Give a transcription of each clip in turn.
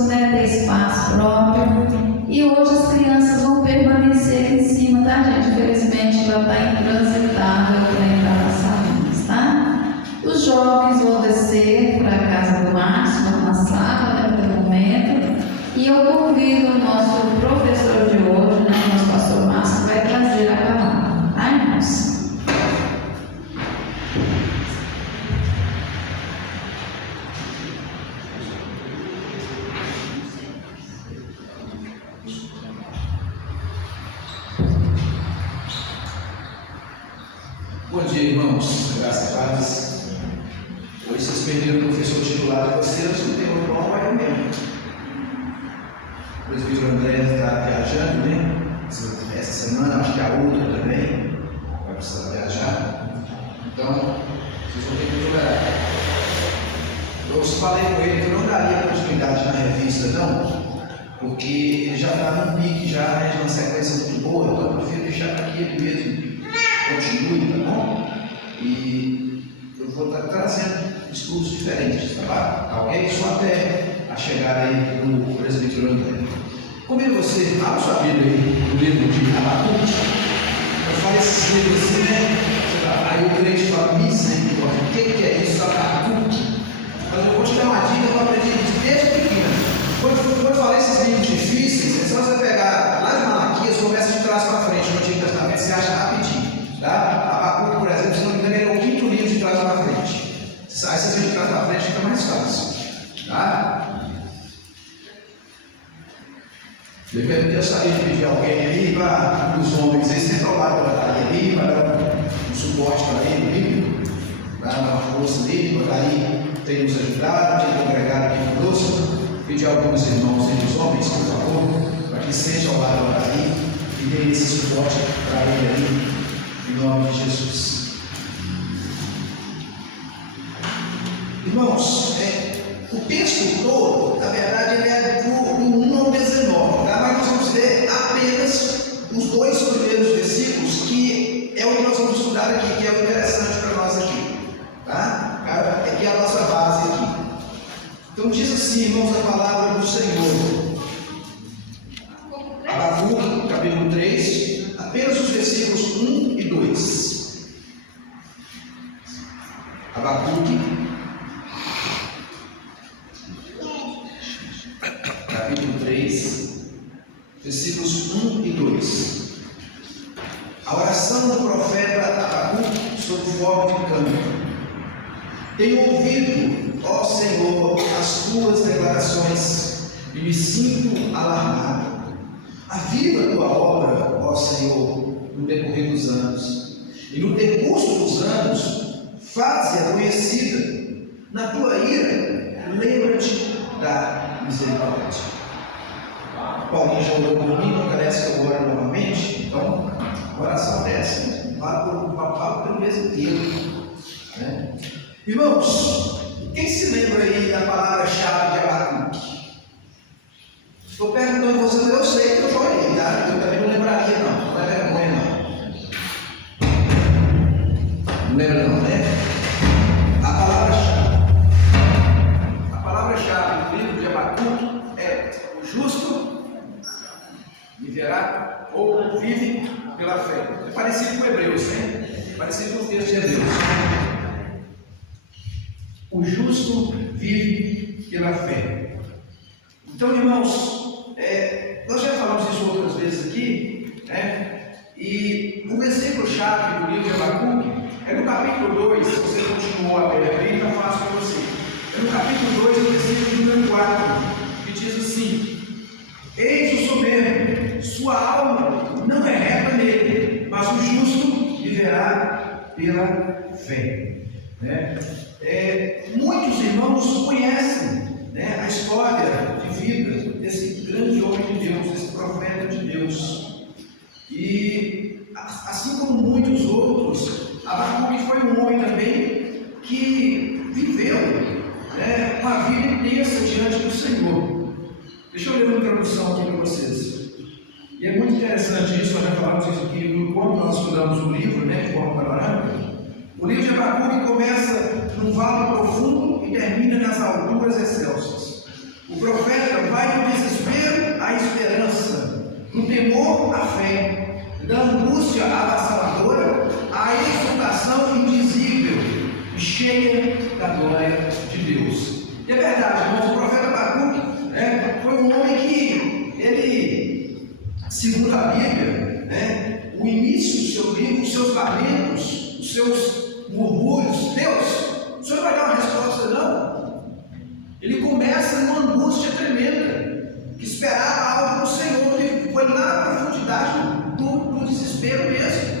curso, né, ter espaço próprio. E hoje as crianças vão permanecer aqui em cima, tá, gente? Infelizmente ela está intransitável para entrar nas salinhas, tá? Os jovens vão descer para a casa do Márcio, na sala, né, pelo momento. E eu convido o nosso professor de hoje, né, o nosso pastor Márcio, que vai trazer a palavra, tá, irmãos? Bom dia, irmãos, graças a paz. Hoje vocês perderam o professor titular de vocês, não tem outro bom, vai mesmo. O presbítero André está viajando, né? Essa semana, acho que a outra também vai precisar viajar. Então, vocês vão ter que tolerar. Eu falei com ele que eu não daria continuidade na revista, não, porque ele já está num pique, já, né, de uma sequência muito boa, então eu prefiro deixar para que ele mesmo continue, tá bom? E eu vou estar trazendo estudos diferentes, tá ok? Só até a chegar aí no presbítero André. Convido você, abra sua Bíblia aí, no livro de Abacuque. Eu falo esses livros assim, né? Aí o crente fala, misericórdia, o que é isso, Abacuque? Mas eu vou te dar uma dica para aprender desde pequeno. Quando eu falei esses livros difíceis, é só você pegar lá de Malaquias, começa de trás para frente, no Antigo Testamento, você acha rapidinho. Tá? Abacuque, por exemplo, se não me engano, ele é o quinto livro de trás para frente. Aí você vê de trás para frente, fica mais fácil. Tá? Eu gostaria de pedir alguém aí para os homens, eles sempre ao lado da Daria ali, para dar um suporte para ele, livro, para dar uma força nele, para daí tem nos ajudado, tem congregado aqui conosco. Pedir a alguns irmãos e os homens, por favor, para que seja ao lado da Daria e dê esse suporte para ele ali. Em nome de Jesus. Irmãos, o texto todo, na verdade, ele é do 1 ao 19, tá? Mas nós vamos ler apenas os dois primeiros versículos, que é o que nós vamos estudar aqui, que é o interessante para nós aqui, tá? Aqui é a nossa base aqui. Então diz assim, irmãos, a palavra do Senhor. Abacuque, capítulo 3, apenas os versículos 1 e 2. Abacuque, capítulo 3, versículos 1 e 2. A oração do profeta Abacuque sob forma de canto. Tenho ouvido, ó Senhor, as tuas declarações e me sinto alarmado. Aviva a tua obra, ó Senhor, no decorrer dos anos, e no decurso dos anos, faze-a conhecida. Na tua ira, lembra-te da misericórdia. Paulinho já orou por mim, não parece que eu oro novamente, então, oração dessa, fala pelo mês inteiro. Né? Irmãos, quem se lembra aí da palavra-chave de Abacuque? Estou perguntando a vocês, eu sei que eu chorei, tá? Eu também não lembraria, não é vergonha, não. Não lembra, não, né? A palavra-chave do livro de Abacuque é: o justo viverá ou vive pela fé. É parecido com Hebreus, né? É parecido com o texto de Hebreus. O justo vive pela fé. Então, irmãos, nós já falamos isso outras vezes aqui, né? E o versículo-chave do livro de Abacuque é no capítulo 2, se você continuou a ler bem, está fácil para você. É no capítulo 2, o versículo número 4, que diz assim: eis o soberbo, sua alma não é reta nele, mas o justo viverá pela fé. Né? Muitos irmãos conhecem, né, a história de vida desse grande homem de Deus, desse profeta de Deus. E assim como muitos outros, Abacuque foi um homem também que viveu, né, uma vida intensa diante do Senhor. Deixa eu ler uma introdução aqui para vocês. E é muito interessante isso, nós já falamos isso aqui enquanto nós estudamos o livro, né, de forma panorâmica. O livro de Abacuque começa num vale profundo e termina nas alturas excelsas. O profeta vai do desespero à esperança, do temor à fé, da angústia avassaladora à exultação indizível e cheia da glória de Deus. E é verdade, irmãos, o profeta Abacuque foi um homem que, ele, segundo a Bíblia, o início do seu livro, os seus lamentos, os seus murmúrios, Deus, o senhor vai dar uma resposta? Não. Ele começa numa angústia tremenda, que esperava algo do Senhor, que foi lá na profundidade do desespero mesmo.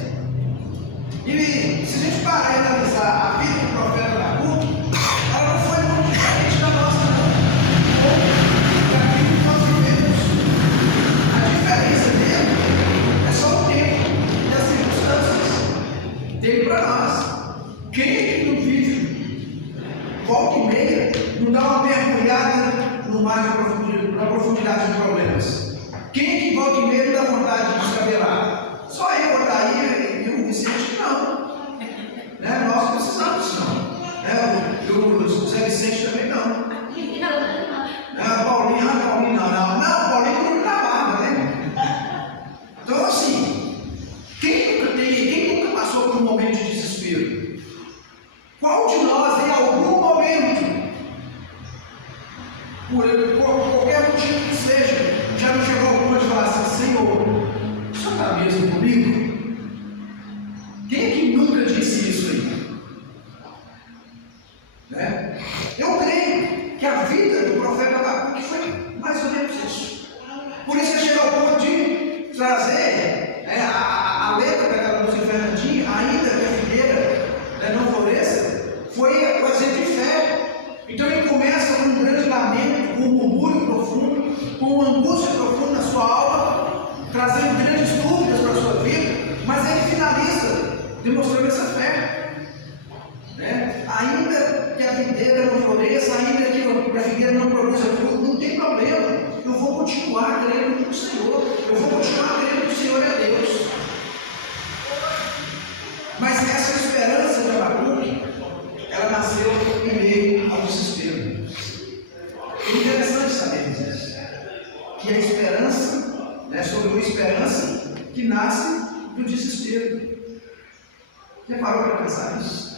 E se a gente parar e analisar a vida do profeta Abacuque, ela não foi muito diferente da nossa, não. Ou daquilo que nós vivemos. A diferença dele é só o tempo e as circunstâncias dele para nós. Quem é que não vive volta e meia, não dá uma mergulhada no mar na profundidade de problemas? Quem é que volta e meia não dá vontade de descabelar? Só eu, Otaí e o Vicente, não. Nós precisamos disso, não. O Zé Vicente também não. Paulinho não. Paulinho não dá barba, né? Então, assim, quem nunca passou por um momento de desespero? Qual de nós, em algum momento, por qualquer motivo que seja, já não chegou ao ponto de falar assim: Senhor, o Senhor está mesmo comigo? Quem é que nunca disse isso aí? Eu creio que a vida do profeta Abacuque foi mais ou menos isso. Por isso que chega ao ponto de trazer a letra daquela música Fernandinha, ainda que a figueira não floresça, foi o exemplo de fé. Então ele começa com um grande lamento, com um murmúrio profundo, com uma angústia profunda na sua alma, trazendo grandes dúvidas para a sua vida, mas ele finaliza demonstrando essa fé. Ainda que a videira não floresça, ainda que a figueira não produza fruto, não tem problema. Eu vou continuar crendo no Senhor. Eu vou continuar crendo que o Senhor é Deus. Mas essa esperança de Abacuque, ela nasceu em meio ao desespero. É interessante saber disso. Que a esperança, sobre uma esperança que nasce do desespero. Você parou para pensar nisso?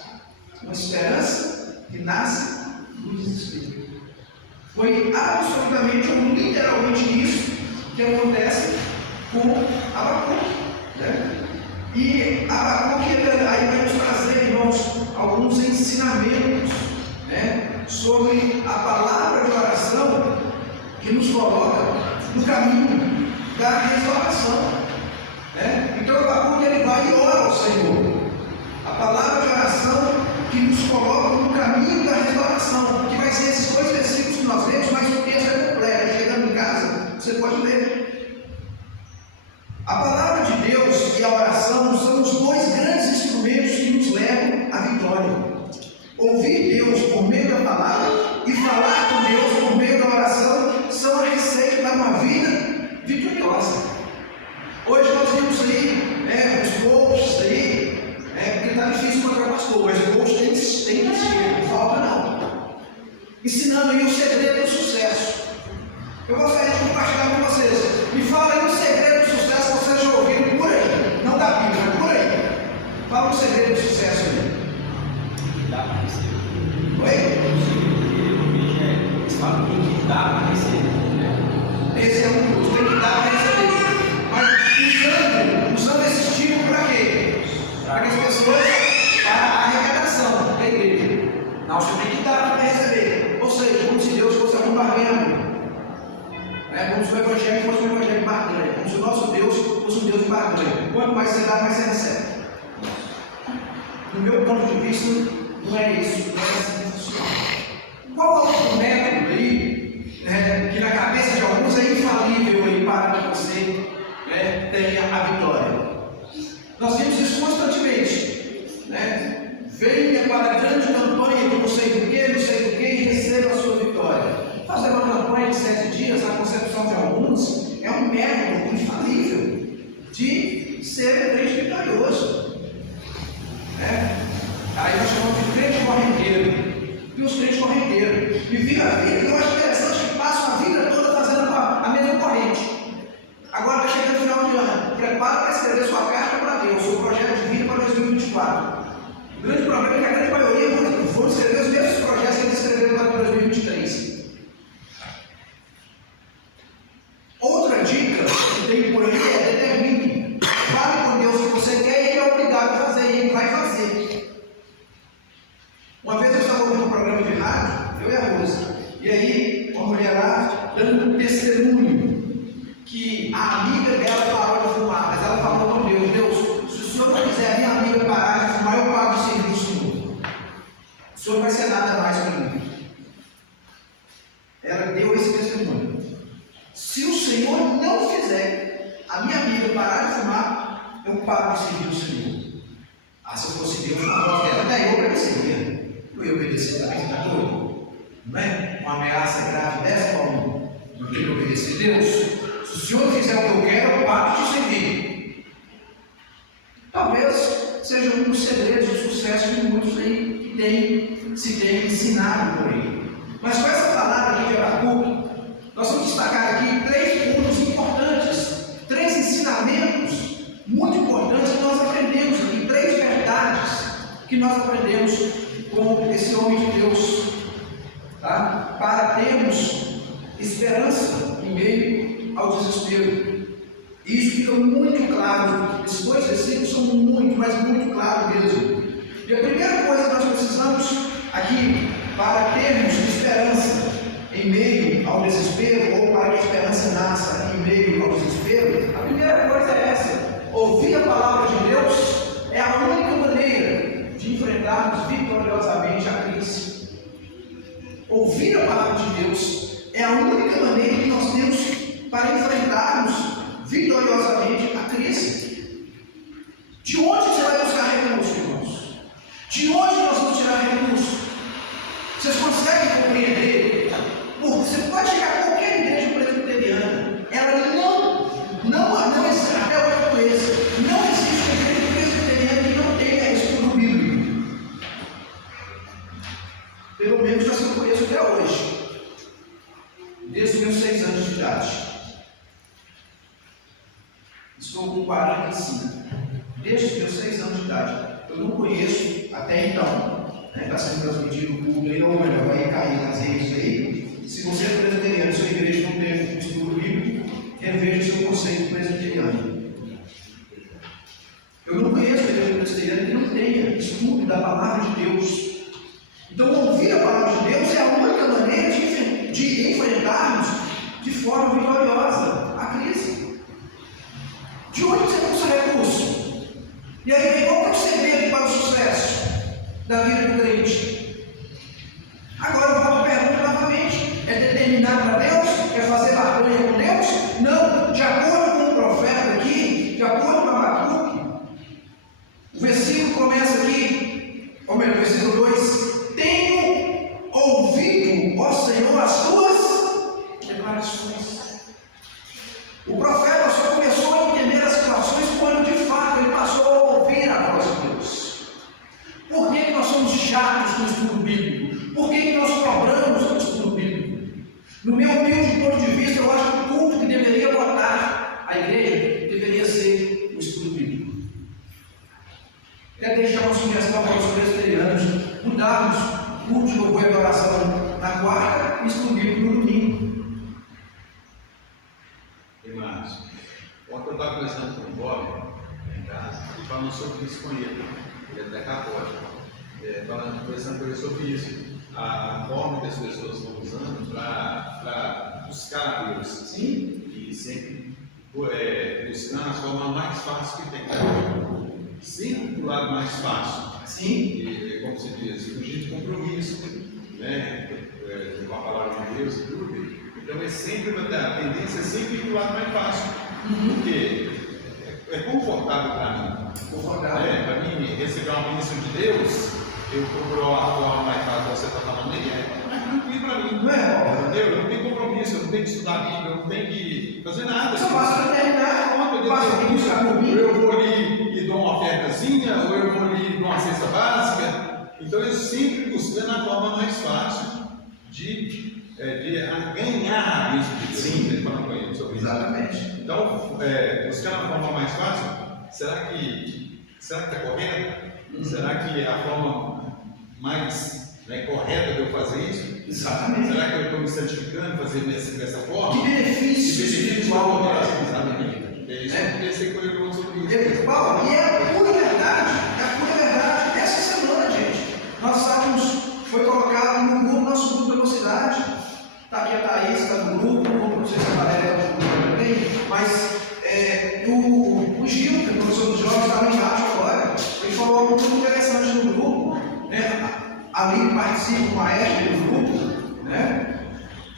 Uma esperança que nasce do desespero. Foi absolutamente ou literalmente isso que acontece com Abacuque. E Abacuque aí vai nos trazer, irmãos, alguns ensinamentos sobre a palavra de oração que nos coloca no caminho da restauração. Então Abacuque ele vai e ora ao Senhor. A palavra de oração que nos coloca no caminho da restauração, que vai ser esses dois versículos que nós lemos, mas o texto é completo. Chegando em casa, você pode ler. A palavra de Deus e a oração são os dois grandes instrumentos que nos levam à vitória. Ouvir Deus por meio da palavra e falar com Deus por meio da oração são a receita para uma vida vitoriosa. Hoje nós vimos aí os coaches aí, porque está difícil encontrar pastor, mas o coach tem que ser, não falta não. Ensinando aí o segredo do sucesso. Eu gostaria de compartilhar com vocês. Me fala aí o segredo do sucesso que vocês já ouviram por aí. Não da Bíblia, mas por aí. Fala o segredo do sucesso aí. Dá para receber. Oi? Eles falam que tem que dar para receber. Esse é um dos, tem que dar para receber. Mas usando esse estímulo para quê? Para que as pessoas, para a arrecadação da igreja. Não, você tem que dar para receber. Ou seja, como se Deus fosse algum barganha. Como se o evangelho fosse um evangelho de barganha. Como se o nosso Deus fosse um Deus de barganha. Quanto mais você dá, mais você recebe. Do meu ponto de vista, não é isso. Não é assim que funciona. Qual é outro método aí, que na cabeça de alguns é infalível aí para que você tenha a vitória? Nós vemos isso constantemente. Venha para a grande campanha do não sei do que, e receba a sua vitória. Fazer uma campanha de 7 dias, na concepção de alguns, é um método infalível de ser crente vitorioso. Aí nós chamamos de crente correnteiro. E os crentes E aí, uma mulher lá dando um testemunho que a amiga dela parou de fumar, mas ela falou com Deus: Deus, se o Senhor não quiser a minha amiga parar de fumar, eu pago o serviço do Senhor. O Senhor não vai ser nada mais para mim. Ela deu esse testemunho. Se o Senhor não fizer a minha amiga parar de fumar, eu paro de servir o Senhor. Ah, se eu fosse Deus, na voz dela, daí eu obedeceria. Eu ia obedecer também, você está doido? Não é? Uma ameaça grave dessa, Paulo, não tem que obedecer Deus. Se o Senhor fizer o que eu quero, eu paro de servir. Talvez seja um dos segredos de sucesso que muitos aí se têm ensinado por aí. Mas com essa palavra aqui de Abacuque, nós vamos destacar aqui 3 pontos importantes, 3 ensinamentos muito importantes que nós aprendemos aqui, 3 verdades que nós aprendemos com esse homem de Deus, tá? Para termos esperança em meio ao desespero. E isso fica muito claro, esses 2 versículos são muito, mas muito claros mesmo. E a primeira coisa que nós precisamos aqui, para termos esperança em meio ao desespero, ou para que a esperança nasça em meio ao desespero, a primeira coisa é essa: ouvir a palavra de Deus é a única maneira de enfrentarmos vitoriosamente a crise. Ouvir a palavra de Deus é a única maneira que nós temos para enfrentarmos vitoriosamente a crise. De onde você vai buscar recursos, irmãos? De onde nós vamos tirar recursos? Vocês conseguem compreender? Porque você pode chegar a qualquer igreja presbiteriana, ela não existe, até hoje eu conheço, não existe uma igreja presbiteriana que não tenha estudo bíblico. Pelo menos das que eu conheço até hoje, desde os meus 6 anos de idade. Estou com 45. Desde os meus 6 anos de idade, eu não conheço até então. Está sendo transmitido o culto aí, ou melhor, vai cair nas redes aí. Se você é presbiteriano, sua igreja não tem estudo bíblico, reveja seu conceito presbiteriano. Eu não conheço a igreja presbiteriana que não tenha estudo da palavra de Deus. Então, ouvir a palavra de Deus é a única maneira de enfrentarmos de forma vitoriosa a crise. De onde você busca recurso? E aí, qual é o segredo para o sucesso da vida do crente? Agora eu volto a pergunta novamente: é determinar para Deus? É fazer barganha com Deus? Não, de acordo com o profeta aqui, de acordo com Abacuque, o versículo começa aqui, ou melhor, versículo 2: tenho ouvido, ó Senhor, as tuas declarações. O profeta só começou a entender as situações quando de fato ele passou a ouvir a voz de Deus. Por que nós somos chatos com o estudo bíblico? Por que nós cobramos o estudo bíblico? No meu humilde ponto de vista, eu acho que o culto que deveria botar a igreja deveria ser o estudo bíblico. Quero deixar uma sugestão para os presbiterianos: mudarmos o culto de louvor e adoração na quarta e estudo bíblico no domingo. Irmãos, ontem eu estava conversando com o Bob em casa e falando sobre isso com ele. Ele é católico. Conversando com ele sobre isso. A forma que as pessoas estão usando para buscar a Deus. Sim. E sempre buscando a forma mais fácil que tem. Sempre do lado mais fácil. Sim. E, como se diz, fugir de compromisso, né? Com a palavra de Deus e tudo. Então a tendência é sempre ir do lado mais fácil. Porque é confortável para mim. Confortável. Para mim, receber uma bênção de Deus, eu procuro a forma mais fácil que você está falando aí, é mais tranquilo para mim. Não é, entendeu? Eu não tenho compromisso, eu não tenho que estudar a Bíblia, eu não tenho que fazer nada. Só basta terminar, eu vou ali e dou uma ofertazinha, ou eu vou ali e dou uma cesta básica. Então eu sempre buscando a forma mais fácil de ganhar a bênção de Deus. Sim, falando com ele sobre isso. Exatamente. Então, buscar a forma mais fácil, será que está correto? Será que é a forma mais correta de eu fazer isso? Exatamente. Será que eu estou me santificando fazendo dessa forma? Que benefício espiritual é? Exatamente. É isso que eu pensei quando eu falou sobre isso. Paulo, e é a pura verdade, Essa semana, gente, nós foi colocado no grupo, nosso grupo de velocidade,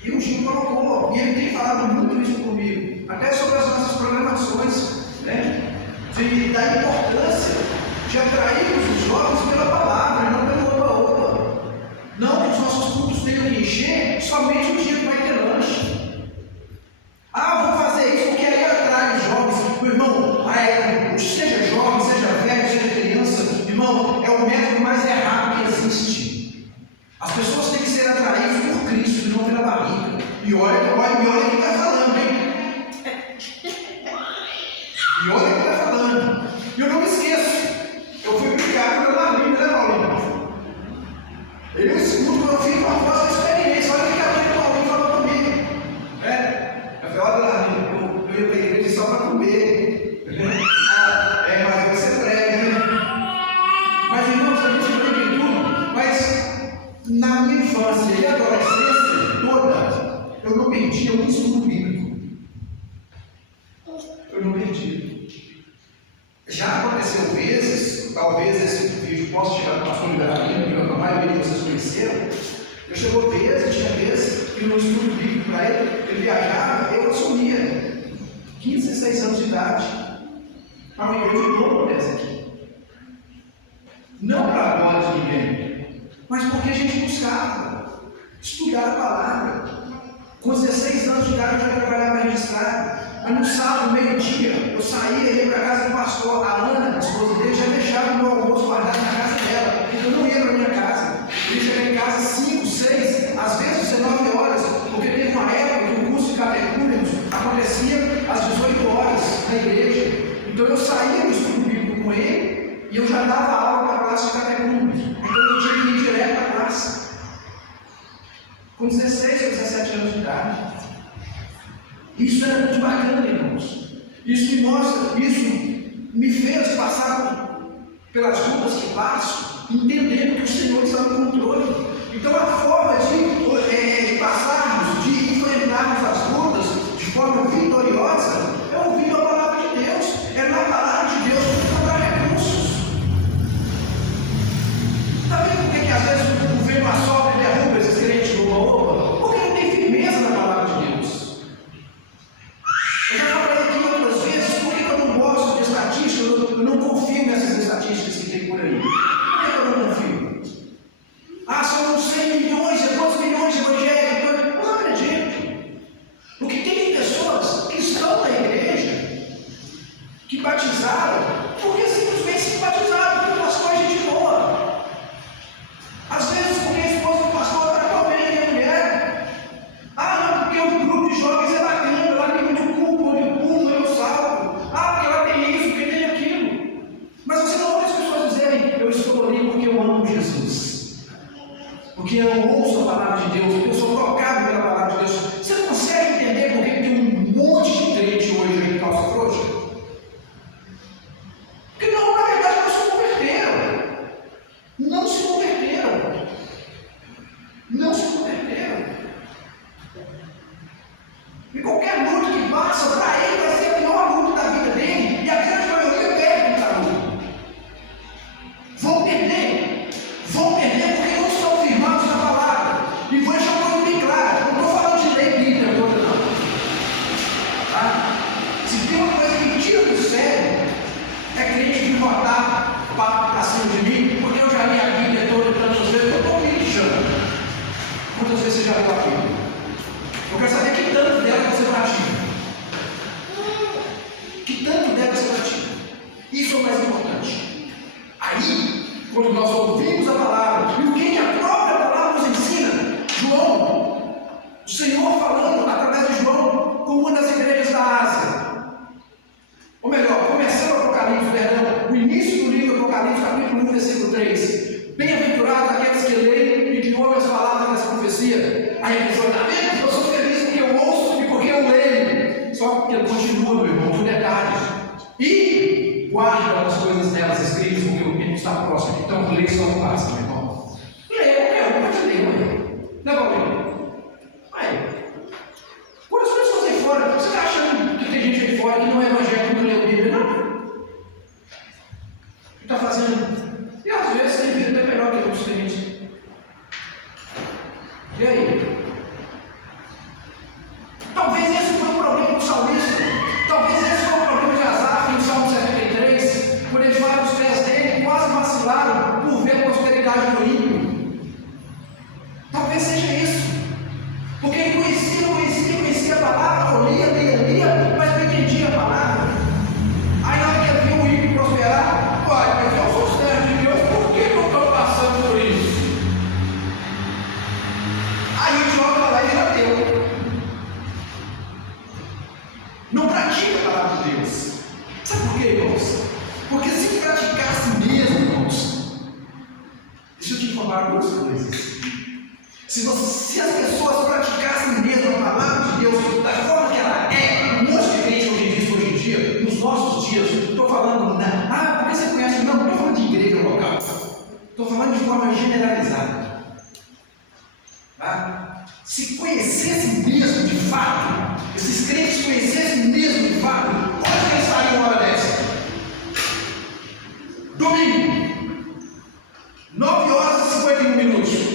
E o Gil colocou, e ele tem falado muito isso comigo, até sobre as nossas programações, né? Da importância de atrairmos os jovens pela palavra, não pelo oba-oba. Não que os nossos cultos tenham que encher somente o dia que vai ter lanche. Vou fazer isso porque aí atrai os jovens. Meu irmão, seja jovem, seja velho, seja criança, irmão, é o método mais errado que existe. As pessoas têm que ser atraídas por Cristo e não pela barriga. E olha quem está falando, hein? E olha quem está falando. E eu não me esqueço. Eu fui brincar com o meu marido, né, Paulinho? Ele me escuta quando eu fico com a voz da experiência. Olha o que a Paulinho falou comigo. Eu falei, olha, eu ia para a igreja só para comer. Mas você prega, né? Mas, irmãos, a gente brinca em tudo. Mas, na minha infância e adolescência toda, eu não perdi um estudo bíblico. Eu não perdi. Já aconteceu vezes, talvez esse vídeo possa chegar no pastor Liberalinho, que a maioria de vocês conheceram. Eu chegou vezes, tinha vezes, que no estudo bíblico para ele viajava, eu assumia 15, 16 anos de idade. Para uma igreja novo dessa aqui. Não para a glória de ninguém, mas porque a gente buscava estudar a palavra. Com 16 anos de idade eu já trabalhava registrado. Mas no sábado, meio-dia, eu saía e ia para a casa do pastor. A Ana, a esposa dele, já deixava o meu almoço guardado na casa dela. Então eu não ia para a minha casa. Eu ia chegar em casa 5, 6, às vezes 19 horas, porque teve uma época que o curso de catecúmenos acontecia às 18 horas na igreja. Então eu saía do estudo bíblico com ele e eu já dava aula para a classe de catecúmenos. Então eu tinha que ir direto para a classe. Com 16 ou 17 anos de idade. Isso era muito bacana, irmãos. Isso me mostra, isso me fez passar pelas lutas que passo, entendendo que o Senhor está no controle. Então a forma de passarmos, de enfrentarmos as lutas de forma vitoriosa, é ouvindo a palavra de Deus. É na palavra de Deus que encontrar recursos. Está vendo por que às vezes o vento assopra e derruba esses crentes no oba? Porque não tem firmeza na palavra de Deus. Eu já falei aqui outras vezes, por que eu não gosto de estatística, eu não confio nessas estatísticas que tem por aí. Por que eu não confio? São 100 milhões, quantos milhões de evangélicos? Eu não acredito. Porque tem pessoas que estão na igreja, que batizaram, porque simplesmente se batizaram, porque o pastor é gente boa. Às vezes porque a esposa do pastor trata bem a mulher. Não, porque o grupo de jovens é bacana, lá tem muito culto, eu pulo, eu salvo. Porque lá tem isso, porque tem aquilo. Mas você não ouve as pessoas dizerem, eu estou ali porque eu amo Jesus. Porque eu ouço a palavra de Deus, porque eu sou tocado pela palavra de Deus. Você consegue entender por que tem um monte de crente hoje aí de calça frouxa? Porque não, na verdade, não se converteram. Não se converteram. Não se converteram. E qualquer luta que passa, para ele vai ser a pior luta da vida dele. E a grande maioria perde muita luta. Vão perder porque não estão firmados na palavra. E vou deixar uma coisa bem clara. Não estou falando de lei bíblica toda, não. Se tem uma coisa que me tira do sério, é crente me botar papo para cima de mim, porque eu já li a Bíblia toda tantas vezes, eu estou me lixando. Quantas vezes você já leu a Bíblia? Eu quero saber que tanto dela você pratica. Que tanto dela você pratica. Isso é o mais importante. Aí, quando nós ouvimos a palavra, e o que a própria palavra nos ensina? João, o Senhor falando através de João, com uma das igrejas da Ásia. Ou melhor, começando o Apocalipse, o início do livro do Apocalipse, capítulo 1, versículo 3. Bem-aventurados aqueles que leem e que ouvem as palavras dessa profecia. Aí a pessoa está vendo? Eu sou feliz porque eu ouço e porque eu leio. Só que ele continua, meu irmão, com detalhes. E guarda as coisas delas escritas, porque o tempo está próximo. Então, leia só um passo, meu irmão. Leia qualquer um, pode ler, ué. Não é Paulinho? Quantas pessoas aí fora? Você está achando que tem gente aí fora que não é evangélico, não lê a Bíblia, não? Que está fazendo. E às vezes tem vida até melhor que outros crentes. E aí? Aí o jovem vai lá e vira ateu. Não pratica a palavra de Deus. Sabe por quê, irmãos? Porque se praticasse mesmo, irmãos, deixa eu te informar duas coisas. Se as pessoas praticassem mesmo a palavra de Deus da forma que ela é, um monte de crente hoje em dia, nos nossos dias, estou falando, porque você conhece? Não estou falando de igreja local, estou falando de forma generalizada. Tá? Se conhecessem mesmo de fato, esses crentes conhecessem mesmo de fato, onde que eles estariam uma hora dessa? Domingo, 9h51.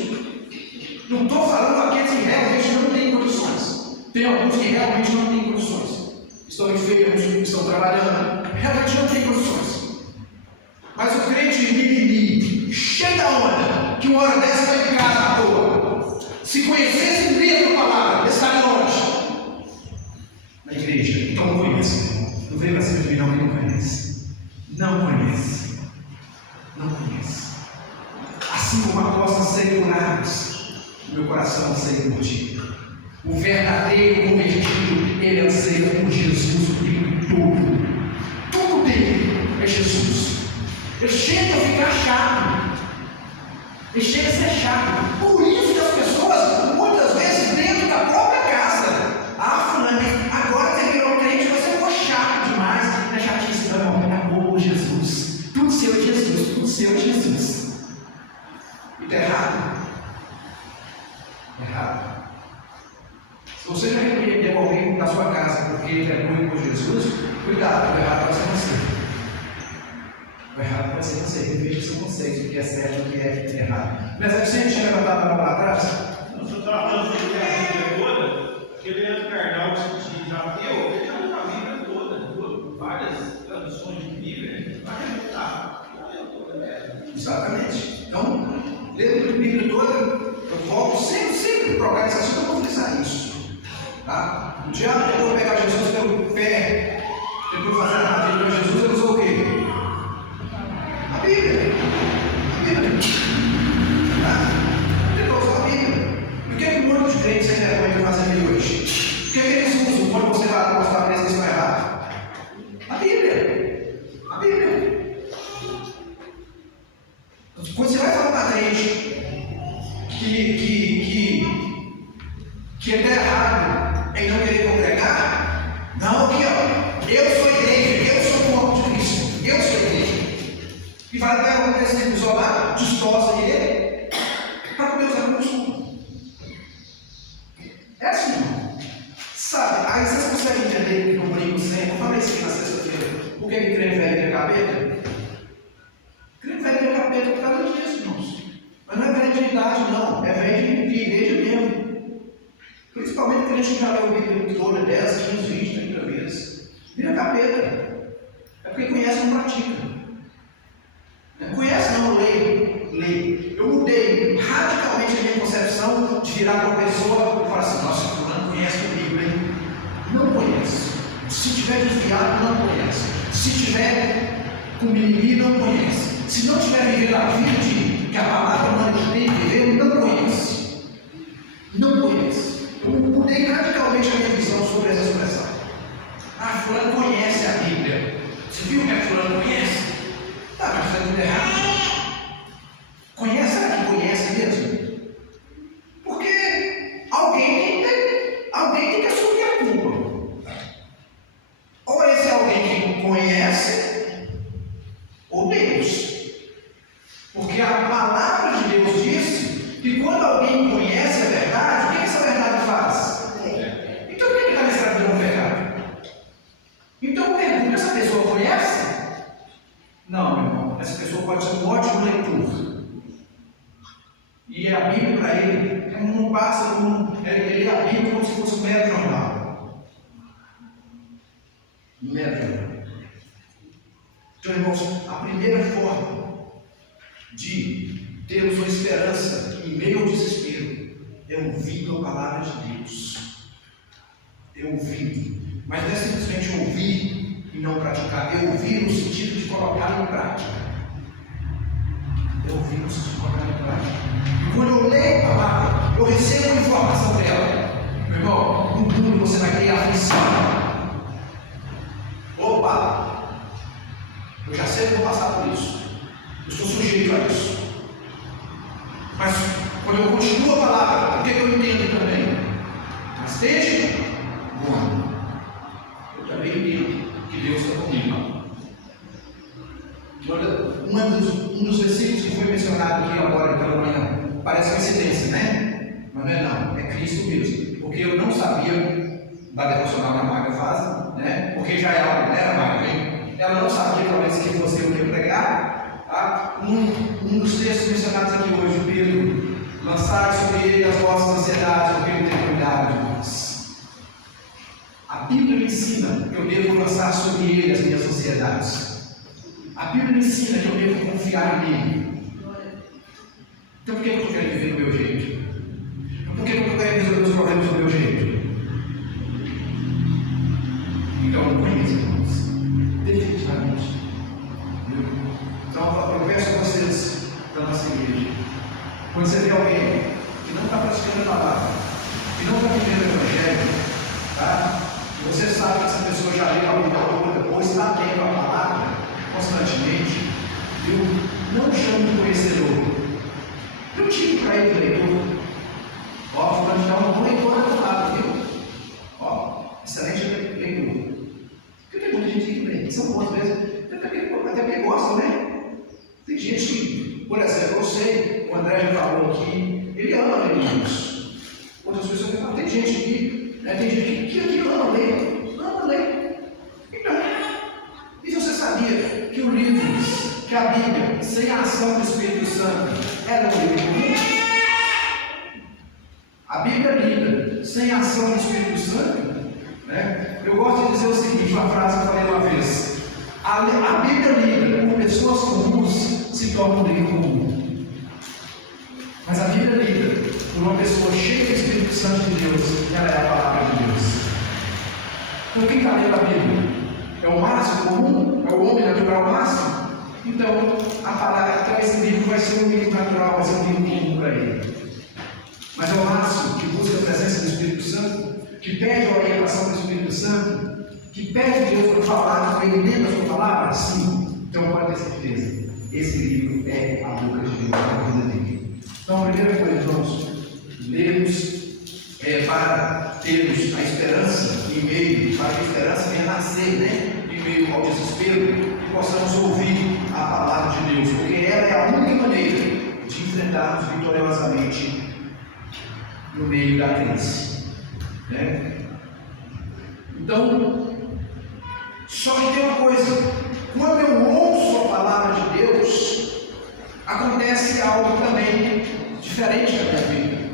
Não estou falando aqueles que realmente não têm condições. Tem alguns que realmente não têm condições. Estão enfermos, estão trabalhando, realmente não têm condições. Mas o crente mimimi, cheio da onda, que uma hora dessa está em casa à toa. Se conhecesse mesmo a palavra, estaria longe. Na igreja, então não conhece. Não veio para cima de mim, não, que não conhece. Não conhece. Não conhece. Assim como apóstolos serem curados, o meu coração anseia por ti. O verdadeiro convertido, ele anseia por Jesus o tempo todo. Tudo dele é Jesus. Ele chega a ficar chato. Ele chega a ser chato. Por isso que as pessoas, muitas vezes, dentro da própria casa, fulano, agora você virou crente, você ficou chato demais. Não é chatice, não, acabou Jesus. Tudo seu é Jesus, tudo seu é Jesus. E está errado. Errado. Se você já repreendeu alguém na sua casa porque ele é ruim por Jesus, cuidado, o errado pode ser você. O errado pode ser você. Reveja o seu conceito, o que é certo e o que é errado. Mas é que você tinha levantado a mão lá atrás? Não, se eu estava falando sobre a Bíblia toda, aquele Leandro Carnal que se diz ateu, ele já leu a Bíblia toda, várias traduções de Bíblia, vai refutar. Exatamente. Então, lendo a Bíblia toda, eu volto sempre procurar esse assunto, eu vou frisar isso. Tá? O diabo tentou pegar Jesus pelo pé, tentou fazer a armadilha para Jesus, ele usou o quê? A Bíblia. A Bíblia. Tá? Tentou usar a Bíblia. Por que um monte de crentes sem vergonha de fazer Bíblia hoje? Por que eles usam quando você vai mostrar para eles que estão errados? A Bíblia. A Bíblia. Quando você vai falar para crente que é errado em não querer congregar, não, aqui ó, eu sou igreja, eu sou o corpo de Cristo, eu sou igreja. E vai pegar um testemunho isolado, destroça ele, para poder usar como desculpa. É assim, não. Sabe, aí vocês conseguem entender que eu brinco sempre, eu falei isso aqui na sexta-feira, por que crente velho vira capeta? Crente velho vira capeta por causa disso, irmãos. Mas não é velho de idade, não, é velho de igreja mesmo. Principalmente crente que já leu a Bíblia toda 10, 15, 20, 30 vezes. Vira capeta. É porque conhece e não pratica. Conhece não, lê. Eu mudei radicalmente a minha concepção de virar para uma pessoa e falar assim, nossa, fulano conhece a Bíblia, hein? Não conhece. Se tiver desviado, não conhece. Se tiver com mimimi, não conhece. Se não tiver vivendo a vida que a palavra manda que tem que viver, não conhece. Não conhece. Eu mudei radicalmente a minha visão sobre essa expressão. Fulano conhece a Bíblia. Você viu que fulano conhece? Tá, mas está tudo errado. Conhece, será que conhece mesmo? Porque alguém tem que assumir a culpa. Ou esse alguém que conhece, ou Deus. Porque a palavra de Deus diz que quando alguém conhece a verdade, o que essa verdade faz? Então por que está na escravidão do pecado? Então pergunta, essa pessoa conhece? Não, meu irmão, essa pessoa pode ser um ótimo leitor. E a Bíblia para ele não passa ele lê a Bíblia como se fosse um mero jornal. Um mero jornal. Então, irmãos, a primeira forma de termos uma esperança em meio ao desespero é ouvindo a palavra de Deus. É ouvindo. Mas não é simplesmente ouvir e não praticar. É ouvir no sentido de colocar em prática. É ouvir no sentido de colocar em prática. E quando eu leio a palavra, eu recebo uma informação dela. Meu irmão, no mundo você vai ter aflição. Opa! Eu já sei que vou passar por isso. Eu estou sujeito a isso. Mas quando eu continuo a palavra, o que eu entendo também? Mas desde bom, eu também entendo que Deus está comigo. Um dos versículos que foi mencionado aqui agora pela manhã, parece coincidência, né? Mas não é não, é Cristo mesmo. Porque eu não sabia da devocional que a Maga faz, né? Porque já é algo, né, Maga? Ela não sabia talvez que fosse eu que ia pregar. Tá? Um dos textos mencionados aqui hoje, Pedro, lançai sobre ele as vossas ansiedades, porque ele tem cuidado de nós. A Bíblia me ensina que eu devo lançar sobre ele as minhas ansiedades. A Bíblia me ensina que eu devo confiar nele. Então por que eu estou querendo viver do meu jeito? Por que eu estou querendo resolver os problemas do meu jeito? Então eu não conheço, irmãos. Definitivamente. Então eu peço a vocês da nossa igreja, quando você vê alguém que não está praticando a palavra, que não está vivendo o evangelho, tá? E você sabe que essa pessoa já leu a Bíblia ou está lendo a palavra constantemente, viu? Não chame de conhecedor. Eu tive para ele leitor. Ó, fulano de um bom leitor na palavra, viu? Ó, excelente leitor. Porque tem muita gente que lê, são boas vezes, até porque gostam, né? Tem gente que, por exemplo, eu sei, o André já falou aqui, ele ama ler livros. Outras pessoas falam, tem gente aqui, né, tem gente que ama ler, Então, e você sabia que o livro, que a Bíblia, sem a ação do Espírito Santo, era um livro comum? A Bíblia lida, sem a ação do Espírito Santo, né? Eu gosto de dizer o seguinte, uma frase que eu falei uma vez: a Bíblia lida por pessoas comuns se torna um livro comum. Mas a Bíblia lida por uma pessoa cheia do Espírito Santo de Deus, e ela é a palavra de Deus. Então quem está lendo a Bíblia? É o máximo comum? É o homem natural máximo? Então, a palavra, então esse livro vai ser um livro natural, vai ser um livro comum para ele. Mas é o máximo que busca a presença do Espírito Santo, que pede a orientação do Espírito Santo, que pede Deus para falar com ele dentro da sua palavra? Sim. Então pode ter certeza, esse livro é a boca de Deus na vida dele. Então a primeira coisa, vamos lermos para termos a esperança em meio, para que a esperança venha nascer, né? Em meio ao desespero, e possamos ouvir a palavra de Deus, porque ela é a única maneira de enfrentarmos vitoriosamente no meio da crise, né? Então, só que tem uma coisa: quando eu ouço a palavra de Deus, acontece algo também diferente da minha vida.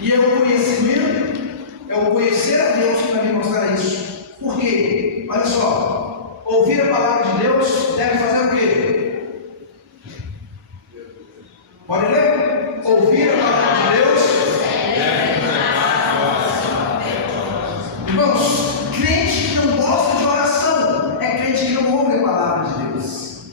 E é o conhecimento, é o conhecer a Deus que vai me mostrar isso. Por quê? Olha só, ouvir a palavra de Deus deve fazer o quê? Pode ler? Ouvir a palavra de Deus. Irmãos, crente que não gosta de oração é crente que não ouve a palavra de Deus.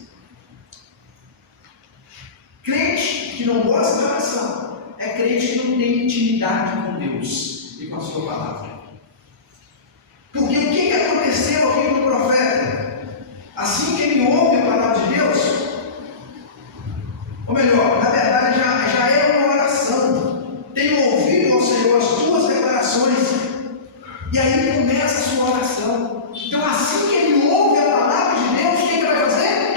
Crente que não gosta de oração é crente que não tem intimidade com Deus e com a sua palavra. Porque o que aconteceu aqui com o profeta? Assim que ele ouve a palavra de Deus, ou melhor, na verdade já é uma oração. Tenho ouvido ao Senhor as tuas declarações. E aí ele começa a sua oração. Então, assim que ele ouve a palavra de Deus, o que ele vai fazer?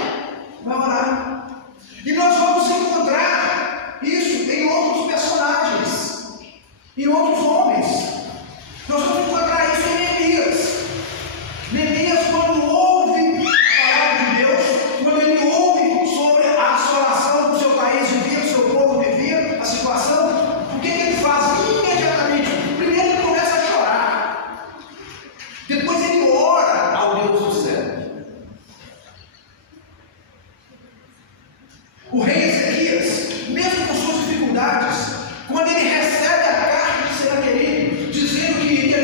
Vai orar. E nós vamos encontrar isso em outros personagens, em outros homens. Nós vamos encontrar isso em Neemias. Neemias, quando ouve a palavra de Deus, quando ele ouve sobre a assolação do seu país vivia, do seu povo vivia, a situação, o que ele faz imediatamente? Primeiro ele começa a chorar. Depois ele ora ao Deus do céu. O rei Ezequias, mesmo com suas dificuldades, quando ele recebe a carta de Senaqueribe, dizendo que iria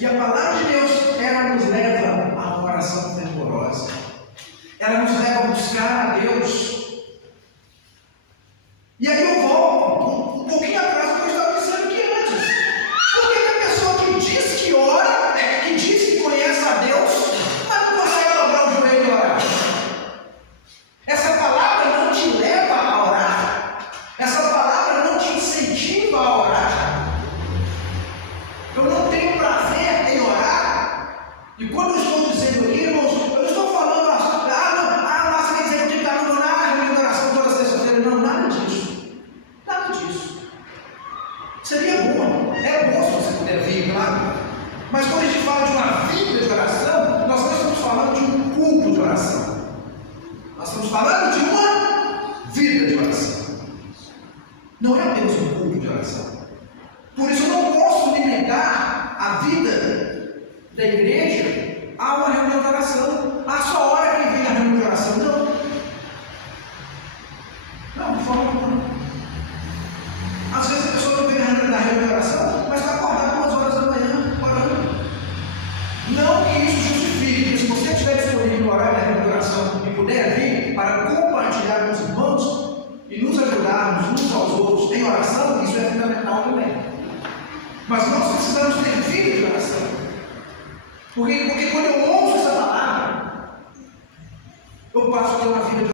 E a palavra de Deus, ela nos leva a uma oração fervorosa. Ela nos leva a buscar a Deus. E aí eu volto um pouquinho atrás do que eu estava dizendo aqui antes. Por que a pessoa que diz que ora, que diz que conhece a Deus, mas não consegue dobrar o joelho e orar? Essa palavra não te leva a orar? Essa palavra não te incentiva a orar? Eu não tenho prazer em orar? E quando eu estou dizendo aqui, irmãos, eu não estou falando, mas quer dizer que está no reunião de oração toda sexta-feira. Não, nada disso. Nada disso. Seria bom, é bom se você puder vir, claro. Mas quando a gente fala de uma vida de oração, nós não estamos falando de um culto de oração. Nós estamos falando de uma vida de oração. Não é apenas um culto de oração. Por isso eu não posso limitar a vida da igreja a uma reunião de oração. Só hora que vem a reunião de oração. Não. Não, de forma alguma. Às vezes a pessoa não vem na reunião de oração, mas está acordada 2 horas da manhã orando. Não que isso justifique, que se você estiver disponível no horário da reunião de oração e puder vir para compartilhar com os irmãos e nos ajudarmos uns aos outros em oração, isso é fundamental também. Mas nós precisamos ter vida de oração. Porque quando eu ouço essa palavra, eu passo a ter uma vida de